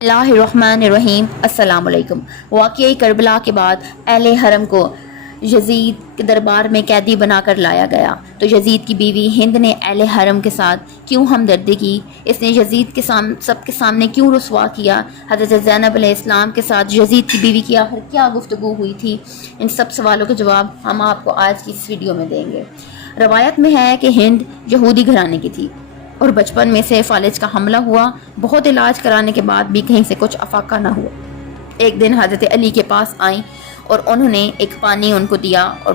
اللہ الرحمن الرحیم۔ السلام علیکم۔ واقعہ کربلا کے بعد اہل حرم کو یزید کے دربار میں قیدی بنا کر لایا گیا تو یزید کی بیوی ہند نے اہل حرم کے ساتھ کیوں ہمدردی کی؟ اس نے یزید کے سب کے سامنے کیوں رسوا کیا؟ حضرت زینب علیہ السلام کے ساتھ یزید کی بیوی کی آخر کیا گفتگو ہوئی تھی؟ ان سب سوالوں کے جواب ہم آپ کو آج کی اس ویڈیو میں دیں گے۔ روایت میں ہے کہ ہند یہودی گھرانے کی تھی اور بچپن میں سے فالج کا حملہ ہوا۔ بہت علاج کرانے کے بعد بھی کہیں سے کچھ افاقہ نہ ہوا۔ ایک دن حضرت علی کے پاس آئیں اور انہوں نے ایک پانی ان کو دیا اور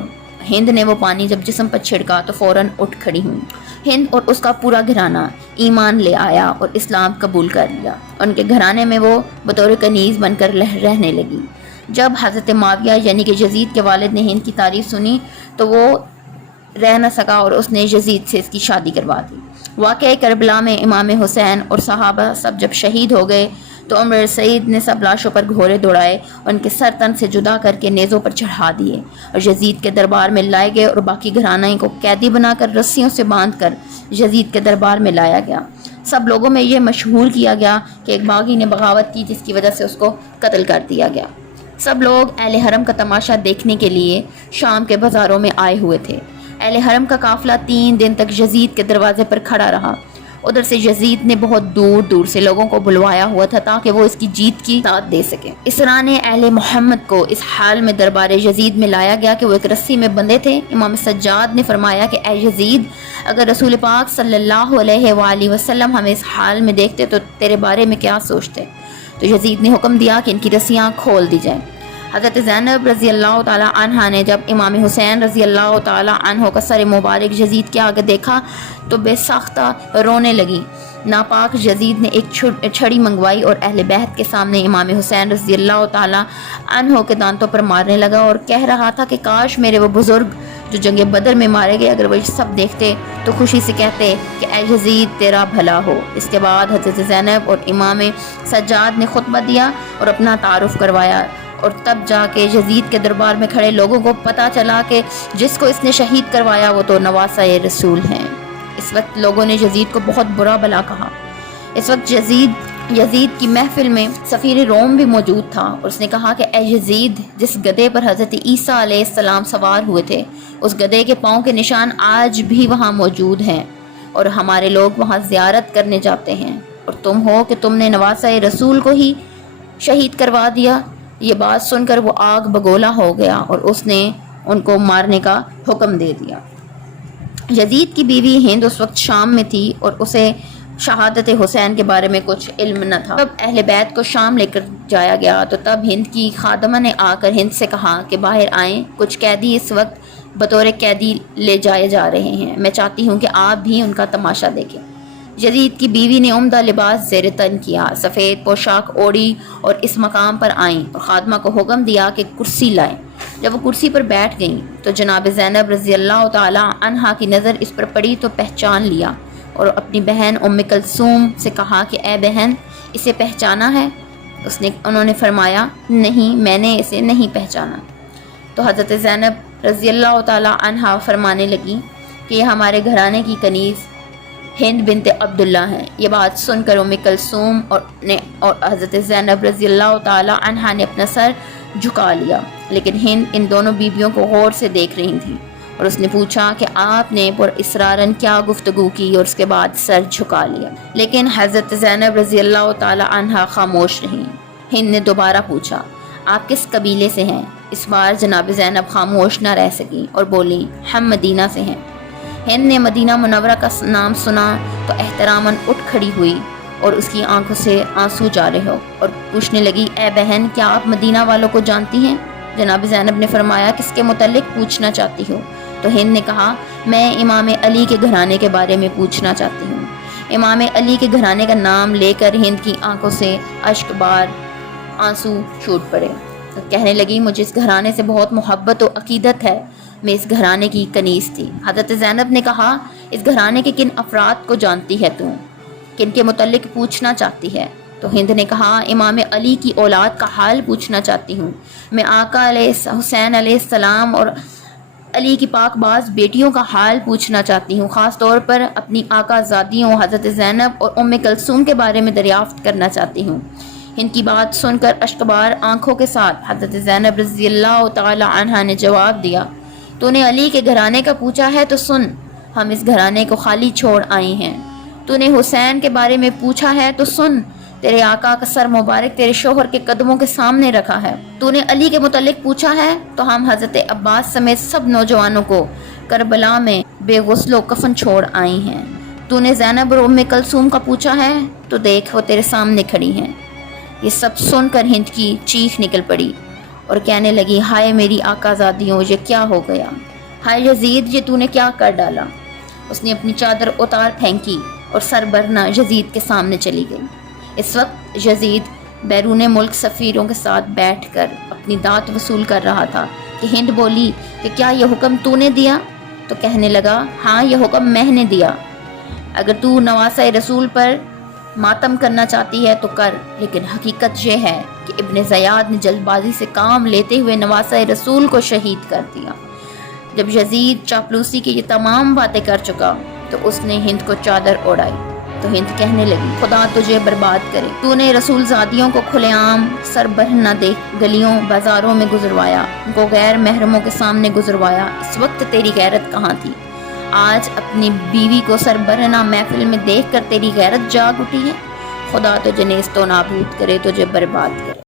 ہند نے وہ پانی جب جسم پر چھڑکا تو فوراً اٹھ کھڑی ہوئی۔ ہند اور اس کا پورا گھرانہ ایمان لے آیا اور اسلام قبول کر لیا۔ ان کے گھرانے میں وہ بطور کنیز بن کر رہنے لگی۔ جب حضرت معاویہ یعنی کہ یزید کے والد نے ہند کی تعریف سنی تو وہ رہ نہ سکا اور اس نے یزید سے اس کی شادی کروا دی۔ واقعہ کربلا میں امام حسین اور صحابہ سب جب شہید ہو گئے تو عمر سعید نے سب لاشوں پر گھوڑے دوڑائے، ان کے سر تن سے جدا کر کے نیزوں پر چڑھا دیے اور یزید کے دربار میں لائے گئے اور باقی گھرانے کو قیدی بنا کر رسیوں سے باندھ کر یزید کے دربار میں لایا گیا۔ سب لوگوں میں یہ مشہور کیا گیا کہ ایک باغی نے بغاوت کی جس کی وجہ سے اس کو قتل کر دیا گیا۔ سب لوگ اہل حرم کا تماشا دیکھنے کے لیے شام کے بازاروں میں آئے ہوئے تھے۔ اہل حرم کا قافلہ 3 دن تک یزید کے دروازے پر کھڑا رہا۔ ادھر سے یزید نے بہت دور دور سے لوگوں کو بلوایا ہوا تھا تاکہ وہ اس کی جیت کی داد دے سکے۔ اسرا نے اہل محمد کو اس حال میں دربار یزید میں لایا گیا کہ وہ ایک رسی میں بندھے تھے۔ امام سجاد نے فرمایا کہ اے یزید، اگر رسول پاک صلی اللہ علیہ وآلہ وسلم ہمیں اس حال میں دیکھتے تو تیرے بارے میں کیا سوچتے؟ تو یزید نے حکم دیا کہ ان کی رسیاں کھول دی جائیں۔ حضرت زینب رضی اللہ تعالیٰ عنہ نے جب امام حسین رضی اللہ تعالیٰ عنہ کا سر مبارک یزید کے آگے دیکھا تو بے ساختہ رونے لگی۔ ناپاک یزید نے ایک چھڑی منگوائی اور اہل بیت کے سامنے امام حسین رضی اللہ تعالیٰ عنہ کے دانتوں پر مارنے لگا اور کہہ رہا تھا کہ کاش میرے وہ بزرگ جو جنگ بدر میں مارے گئے اگر وہ سب دیکھتے تو خوشی سے کہتے کہ اے یزید تیرا بھلا ہو۔ اس کے بعد حضرت زینب اور امام سجاد نے خطبہ دیا اور اپنا تعارف کروایا اور تب جا کے یزید کے دربار میں کھڑے لوگوں کو پتہ چلا کہ جس کو اس نے شہید کروایا وہ تو نواسہ رسول ہیں۔ اس وقت لوگوں نے یزید کو بہت برا بلا کہا۔ اس وقت یزید کی محفل میں سفیر روم بھی موجود تھا اور اس نے کہا کہ اے یزید، جس گدھے پر حضرت عیسیٰ علیہ السلام سوار ہوئے تھے اس گدھے کے پاؤں کے نشان آج بھی وہاں موجود ہیں اور ہمارے لوگ وہاں زیارت کرنے جاتے ہیں، اور تم ہو کہ تم نے نواسہ رسول کو ہی شہید کروا دیا۔ یہ بات سن کر وہ آگ بگولا ہو گیا اور اس نے ان کو مارنے کا حکم دے دیا۔ یزید کی بیوی ہند اس وقت شام میں تھی اور اسے شہادت حسین کے بارے میں کچھ علم نہ تھا۔ جب اہل بیت کو شام لے کر جایا گیا تو تب ہند کی خادمہ نے آ کر ہند سے کہا کہ باہر آئیں، کچھ قیدی اس وقت بطور قیدی لے جائے جا رہے ہیں، میں چاہتی ہوں کہ آپ بھی ان کا تماشا دیکھیں۔ یزید کی بیوی نے عمدہ لباس زیر تن کیا، سفید پوشاک اوڑھی اور اس مقام پر آئیں اور خادمہ کو حکم دیا کہ کرسی لائیں۔ جب وہ کرسی پر بیٹھ گئیں تو جناب زینب رضی اللہ تعالی عنہا کی نظر اس پر پڑی تو پہچان لیا اور اپنی بہن ام کلثوم سے کہا کہ اے بہن، اسے پہچانا ہے؟ انہوں نے فرمایا نہیں، میں نے اسے نہیں پہچانا۔ تو حضرت زینب رضی اللہ تعالی عنہا فرمانے لگی کہ یہ ہمارے گھرانے کی کنیز ہند بنت عبداللہ ہیں۔ یہ بات سن کر ام کلثوم اور حضرت زینب رضی اللہ تعالی عنہا نے اپنا سر جھکا لیا، لیکن ہند ان دونوں بیویوں کو غور سے دیکھ رہی تھی اور اس نے پوچھا کہ آپ نے پر اسرارن کیا گفتگو کی، اور اس کے بعد سر جھکا لیا، لیکن حضرت زینب رضی اللہ تعالی عنہا خاموش رہیں۔ ہند نے دوبارہ پوچھا آپ کس قبیلے سے ہیں؟ اس بار جناب زینب خاموش نہ رہ سکی اور بولی ہم مدینہ سے ہیں۔ ہند نے مدینہ منورہ کا نام سنا تو احتراماً اٹھ کھڑی ہوئی اور اس کی آنکھوں سے آنسو جارے ہو اور پوچھنے لگی اے بہن، کیا آپ مدینہ والوں کو جانتی ہیں؟ جناب زینب نے فرمایا کس کے متعلق پوچھنا چاہتی ہو؟ تو ہند نے کہا میں امام علی کے گھرانے کے بارے میں پوچھنا چاہتی ہوں۔ امام علی کے گھرانے کا نام لے کر ہند کی آنکھوں سے اشک بار آنسو چھوٹ پڑے، کہنے لگی مجھے اس گھرانے سے بہت محبت و عقیدت ہے، میں اس گھرانے کی کنیز تھی۔ حضرت زینب نے کہا اس گھرانے کے کن افراد کو جانتی ہے تو کن کے متعلق پوچھنا چاہتی ہے؟ تو ہند نے کہا امام علی کی اولاد کا حال پوچھنا چاہتی ہوں، میں آقا حسین علیہ السلام اور علی کی پاک باز بیٹیوں کا حال پوچھنا چاہتی ہوں، خاص طور پر اپنی آقا زادیوں حضرت زینب اور ام کلثوم کے بارے میں دریافت کرنا چاہتی ہوں۔ ہند کی بات سن کر اشکبار آنکھوں کے ساتھ حضرت زینب رضی اللہ تعالی عنہا نے جواب دیا، تو نے علی کے گھرانے کا پوچھا ہے تو سن، ہم اس گھرانے کو خالی چھوڑ آئے ہیں۔ تو نے حسین کے بارے میں پوچھا ہے تو سن، تیرے آقا کا سر مبارک تیرے شوہر کے قدموں کے سامنے رکھا ہے۔ تو نے علی کے متعلق پوچھا ہے تو ہم حضرت عباس سمیت سب نوجوانوں کو کربلا میں بے غسل و کفن چھوڑ آئے ہیں۔ تو نے زینب اور ام کلثوم کا پوچھا ہے تو دیکھ وہ تیرے سامنے کھڑی ہیں۔ یہ سب سن کر ہند کی چیخ نکل پڑی اور کہنے لگی، ہائے میری آقا زادیوں، یہ کیا ہو گیا؟ ہائے یزید، یہ تو نے کیا کر ڈالا؟ اس نے اپنی چادر اتار پھینکی اور سر برہنہ یزید کے سامنے چلی گئی۔ اس وقت یزید بیرون ملک سفیروں کے ساتھ بیٹھ کر اپنی داد وصول کر رہا تھا کہ ہند بولی کہ کیا یہ حکم تو نے دیا؟ تو کہنے لگا، ہاں یہ حکم میں نے دیا۔ اگر تو نواسۂ رسول پر ماتم کرنا چاہتی ہے تو کر، لیکن حقیقت یہ ہے کہ ابن زیاد نے جلد بازی سے کام لیتے ہوئے نواسۂ رسول کو شہید کر دیا۔ جب یزید چاپلوسی کی یہ تمام باتیں کر چکا تو اس نے ہند کو چادر اوڑھائی تو ہند کہنے لگی، خدا تجھے برباد کرے، تو نے رسول زادیوں کو کھلے عام سر برہنہ دیکھ گلیوں بازاروں میں گزروایا، ان کو غیر محرموں کے سامنے گزروایا۔ اس وقت تیری غیرت کہاں تھی؟ آج اپنی بیوی کو سر برہنہ محفل میں دیکھ کر تیری غیرت جاگ اٹھی ہے؟ خدا تجھے نیست و نابود کرے، تجھے برباد کرے۔